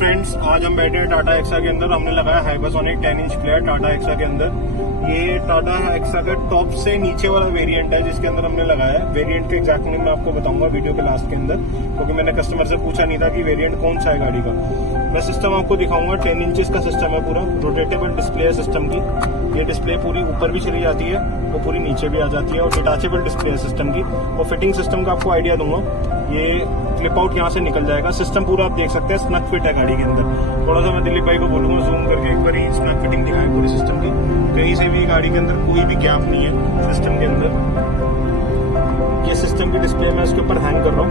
Friends, आज हम बैठे हैं टाटा हेक्सा के अंदर। हमने लगाया hypersonic 10 inch player Tata hexa के अंदर। ये टाटा हेक्सा का टॉप से नीचे वाला वेरिएंट है जिसके अंदर हमने लगाया है। वेरिएंट के एग्जैक्ट नेम मैं आपको बताऊंगा वीडियो के लास्ट के अंदर, क्योंकि मैंने कस्टमर से पूछा नहीं था कि वेरिएंट कौन सा है गाड़ी का। मैं सिस्टम आपको दिखाऊंगा। 10 इंचेस का सिस्टम है, पूरा रोटेटेबल डिस्प्ले है सिस्टम की। ये डिस्प्ले पूरी ऊपर भी चली जाती है, वो पूरी नीचे भी आ जाती है, और डिटाचेबल डिस्प्ले है सिस्टम की। और फिटिंग सिस्टम का आपको आइडिया दूंगा। ये फ्लिप आउट यहाँ से निकल जाएगा। सिस्टम पूरा आप देख सकते हैं, स्नग फिट है गाड़ी के अंदर। थोड़ा सा मैं दिलीप भाई को बोलूंगा जूम करके एक बार ही स्नग फिटिंग दिखाएं पूरी सिस्टम की। कहीं से भी गाड़ी के अंदर कोई भी गैप नहीं है सिस्टम के अंदर। ये सिस्टम की डिस्प्ले मैं इसके ऊपर हैंग कर रहा हूँ,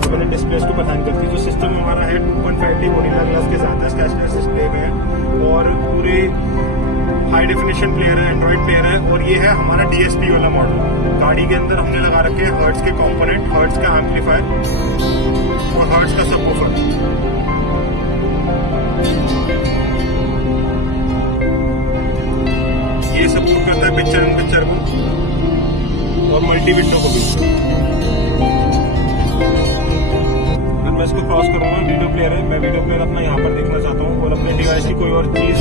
तो मैंने डिस्प्ले इसके ऊपर हैंग कर दी। जो सिस्टम हमारा है 2.5D मोनिटर ग्लास के साथ है, स्क्रैचलेस डिस्प्ले में है, और पूरे हाई डेफिनेशन प्लेयर है, एंड्रॉइड प्लेयर है। और ये है हमारा DSP वाला मॉडल। गाड़ी के अंदर हमने लगा रखे हैं हर्ट्ज के कंपोनेंट, हर्ट्ज का एम्पलीफायर और हर्ट्ज का सबवूफर। ये सपोर्ट करता है पिक्चर इन पिक्चर को और मल्टी विंडो को भी। मैं इसको क्रॉस करूंगा, वीडियो प्लेयर है, मैं वीडियो प्लेयर अपना यहाँ पर देखना चाहता हूँ और अपने डिवाइस की कोई और चीज